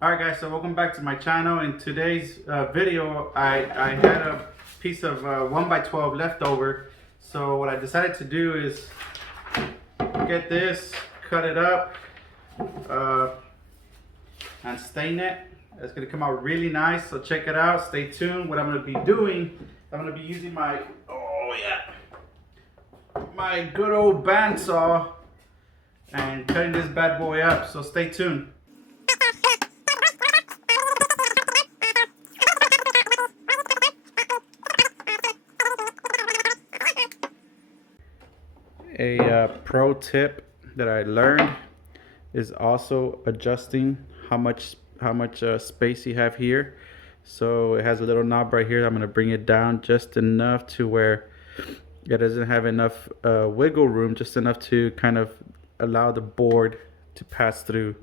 Alright guys, so welcome back to my channel. In today's video, I had a piece of 1x12 leftover. So what I decided to do is get this, cut it up, and stain it. It's going to come out really nice, so check it out. Stay tuned. What I'm going to be doing, I'm going to be using my good old bandsaw and cutting this bad boy up, so stay tuned. A pro tip that I learned is also adjusting how much space you have here. So it has a little knob right here. I'm going to bring it down just enough to where it doesn't have enough wiggle room, just enough to kind of allow the board to pass through.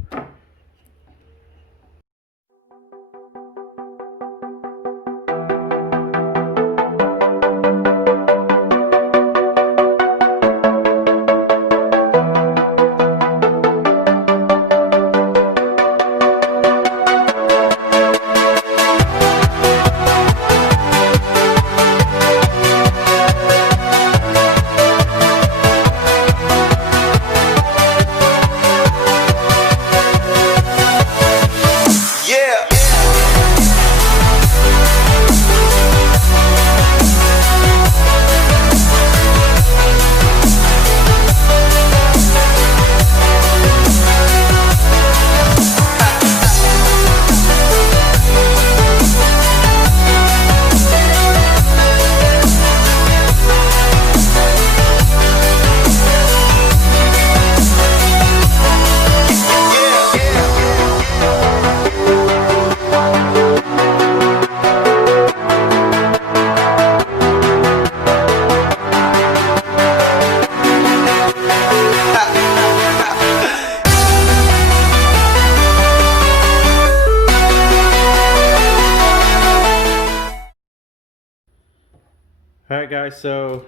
Alright guys, so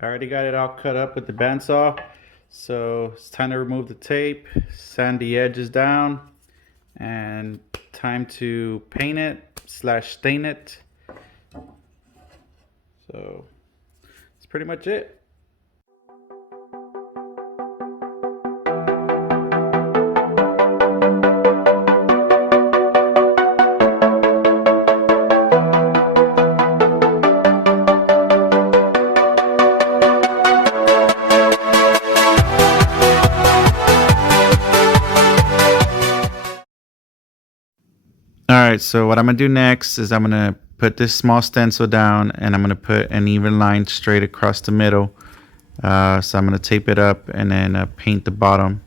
I already got it all cut up with the bandsaw. So it's time to remove the tape, sand the edges down, and time to paint it / stain it. So that's pretty much it. Alright, so what I'm going to do next is I'm going to put this small stencil down and I'm going to put an even line straight across the middle. So I'm going to tape it up and then paint the bottom.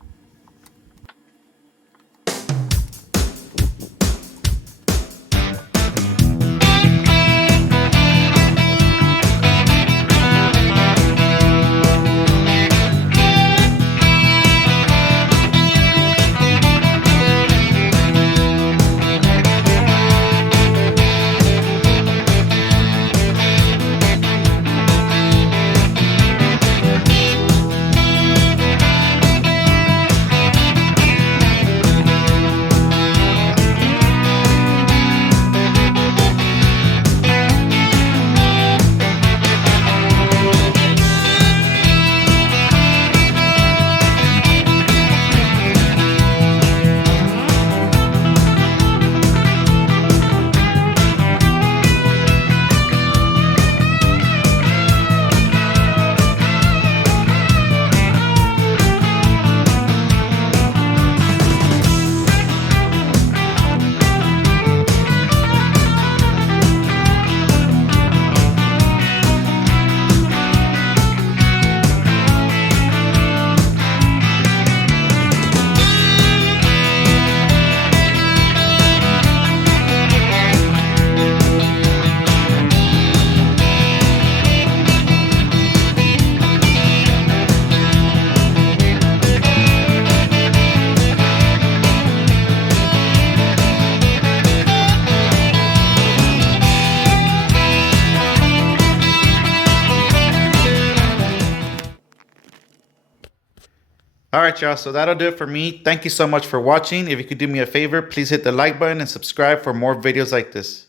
All right, y'all. So that'll do it for me. Thank you so much for watching. If you could do me a favor, please hit the like button and subscribe for more videos like this.